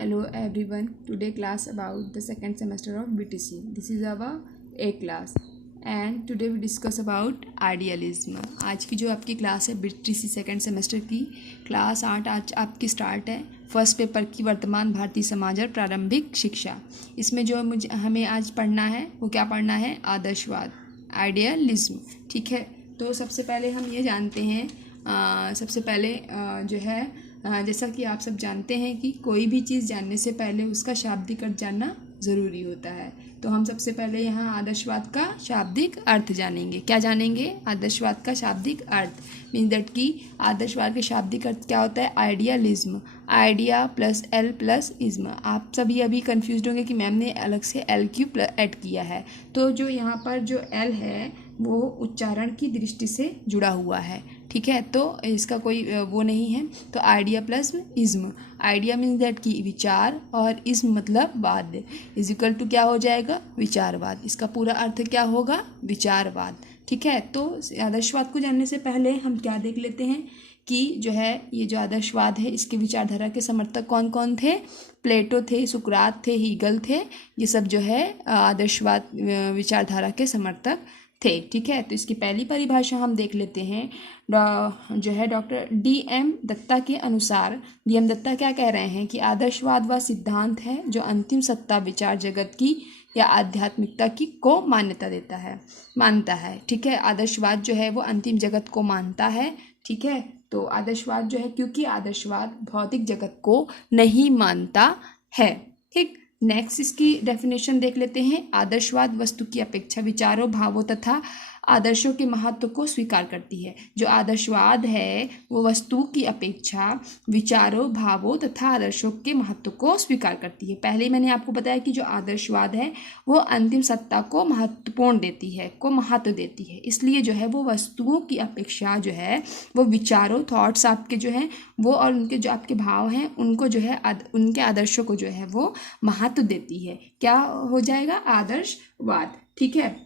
Hello everyone. Today class about the second semester of BTC. This is our A class and today we discuss about idealism. आज की जो आपकी class है BTC second semester की class 8 आज आपकी start है। फर्स्ट पेपर की वर्तमान भारतीय समाज और प्रारंभिक शिक्षा। इसमें जो हमें आज पढ़ना है वो क्या पढ़ना है? आदर्शवाद, आइडियलिज्म। ठीक है, तो सबसे पहले हम ये जानते हैं सबसे पहले जो है जैसा कि आप सब जानते हैं कि कोई भी चीज़ जानने से पहले उसका शाब्दिक अर्थ जानना ज़रूरी होता है। तो हम सबसे पहले यहाँ आदर्शवाद का शाब्दिक अर्थ जानेंगे। क्या जानेंगे? आदर्शवाद का शाब्दिक अर्थ मीन्स दैट कि आदर्शवाद के शाब्दिक अर्थ क्या होता है? Idealism, idea plus L plus ism. आप सभी अभी कंफ्यूज होंगे कि मैम ने अलग से एल क्यों ऐड किया है। तो जो यहाँ पर जो एल है वो उच्चारण की दृष्टि से जुड़ा हुआ है। ठीक है, तो इसका कोई वो नहीं है। तो idea plus ism, idea means that कि विचार और इज्म मतलब वाद इज इक्वल टू क्या हो जाएगा? विचारवाद। इसका पूरा अर्थ क्या होगा? विचारवाद। ठीक है, तो आदर्शवाद को जानने से पहले हम क्या देख लेते हैं कि जो है ये जो आदर्शवाद है इसके विचारधारा के समर्थक कौन कौन थे? प्लेटो थे, सुकरात थे, हीगल थे। ये सब जो है आदर्शवाद विचारधारा के समर्थक थे। ठीक है, तो इसकी पहली परिभाषा हम देख लेते हैं। जो है डॉक्टर DM दत्ता के अनुसार DM दत्ता क्या कह रहे हैं कि आदर्शवाद वह सिद्धांत है जो अंतिम सत्ता विचार जगत की या आध्यात्मिकता की को मानता है। ठीक है, आदर्शवाद जो है वो अंतिम जगत को मानता है। ठीक है, तो आदर्शवाद जो है क्योंकि आदर्शवाद भौतिक जगत को नहीं मानता है। ठीक, नेक्स्ट इसकी डेफिनेशन देख लेते हैं। आदर्शवाद वस्तु की अपेक्षा विचारों, भावों तथा आदर्शों के महत्व को स्वीकार करती है। जो आदर्शवाद है वो वस्तु की अपेक्षा विचारों, भावों तथा आदर्शों के महत्व को स्वीकार करती है। पहले मैंने आपको बताया कि जो आदर्शवाद है वो अंतिम सत्ता को महत्व देती है। इसलिए जो है वो वस्तुओं की अपेक्षा जो है वो विचारों, थॉट्स आपके जो हैं वो और उनके जो आपके भाव हैं उनको जो है उनके आदर्शों को जो है वो महत्व देती है। क्या हो जाएगा? आदर्शवाद। ठीक है,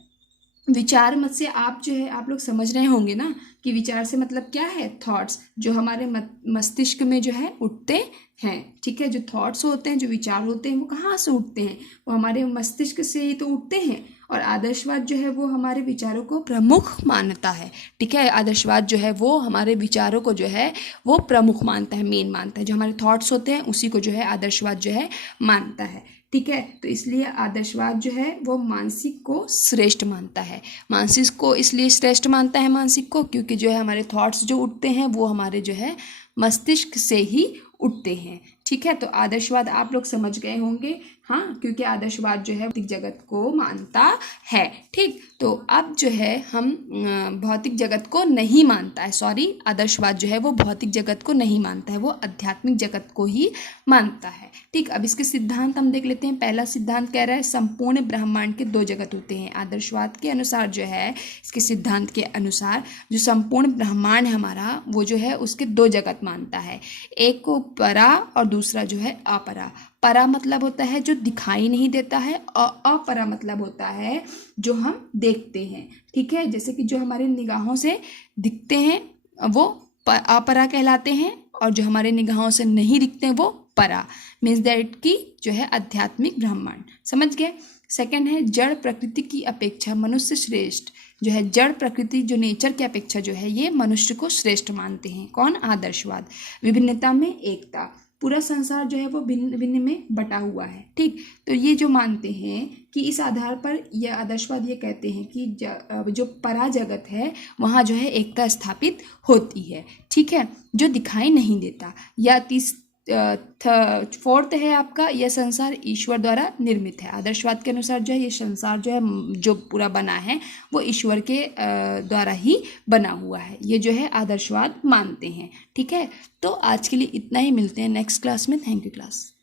विचार मत से आप जो है आप लोग समझ रहे होंगे ना कि विचार से मतलब क्या है? थॉट्स जो हमारे मस्तिष्क में जो है उठते हैं। ठीक है, जो थॉट्स होते हैं, जो विचार होते हैं वो कहाँ से उठते हैं? वो हमारे मस्तिष्क से ही तो उठते हैं। और आदर्शवाद जो है वो हमारे विचारों को प्रमुख मानता है। ठीक है, आदर्शवाद जो है वो हमारे विचारों को जो है वो प्रमुख मानता है, मेन मानता है। जो हमारे थॉट्स होते हैं उसी को जो है आदर्शवाद जो है मानता है। ठीक है, तो इसलिए आदर्शवाद जो है वो मानसिक को श्रेष्ठ मानता है। मानसिक को इसलिए श्रेष्ठ मानता है मानसिक को क्योंकि जो है हमारे थॉट्स जो उठते हैं वो हमारे जो है मस्तिष्क से ही उठते हैं। ठीक है, तो आदर्शवाद आप लोग समझ गए होंगे। हाँ, क्योंकि आदर्शवाद जो है भौतिक जगत को मानता है। ठीक, तो अब जो है हम भौतिक जगत को नहीं मानता है। आदर्शवाद जो है वो भौतिक जगत को नहीं मानता है, वो आध्यात्मिक जगत को ही मानता है। ठीक, अब इसके सिद्धांत हम देख लेते हैं। पहला सिद्धांत कह रहा है संपूर्ण ब्रह्मांड के 2 जगत होते हैं। आदर्शवाद के अनुसार जो है इसके सिद्धांत के अनुसार जो संपूर्ण ब्रह्मांड है हमारा वो जो है उसके 2 जगत मानता है। एक को परा और दूसरा जो है अपरा। परा मतलब होता है जो दिखाई नहीं देता है और अपरा मतलब होता है जो हम देखते हैं। ठीक है, जैसे कि जो हमारे निगाहों से दिखते हैं वो अपरा कहलाते हैं और जो हमारे निगाहों से नहीं दिखते हैं वो परा मीन्स दैट की जो है आध्यात्मिक ब्रह्मांड। समझ गए? सेकंड है जड़ प्रकृति की अपेक्षा मनुष्य श्रेष्ठ। जो है जड़ प्रकृति जो नेचर की अपेक्षा जो है ये मनुष्य को श्रेष्ठ मानते हैं। कौन? आदर्शवाद। विभिन्नता में एकता, पूरा संसार जो है वो भिन्न भिन्न में बटा हुआ है। ठीक, तो ये जो मानते हैं कि इस आधार पर यह आदर्शवाद ये कहते हैं कि जो परा जगत है वहाँ जो है एकता स्थापित होती है। ठीक है, जो दिखाई नहीं देता। या फोर्थ है आपका यह संसार ईश्वर द्वारा निर्मित है। आदर्शवाद के अनुसार जो है ये संसार जो है जो पूरा बना है वो ईश्वर के द्वारा ही बना हुआ है। ये जो है आदर्शवाद मानते हैं। ठीक है, तो आज के लिए इतना ही। मिलते हैं नेक्स्ट क्लास में। Thank you class.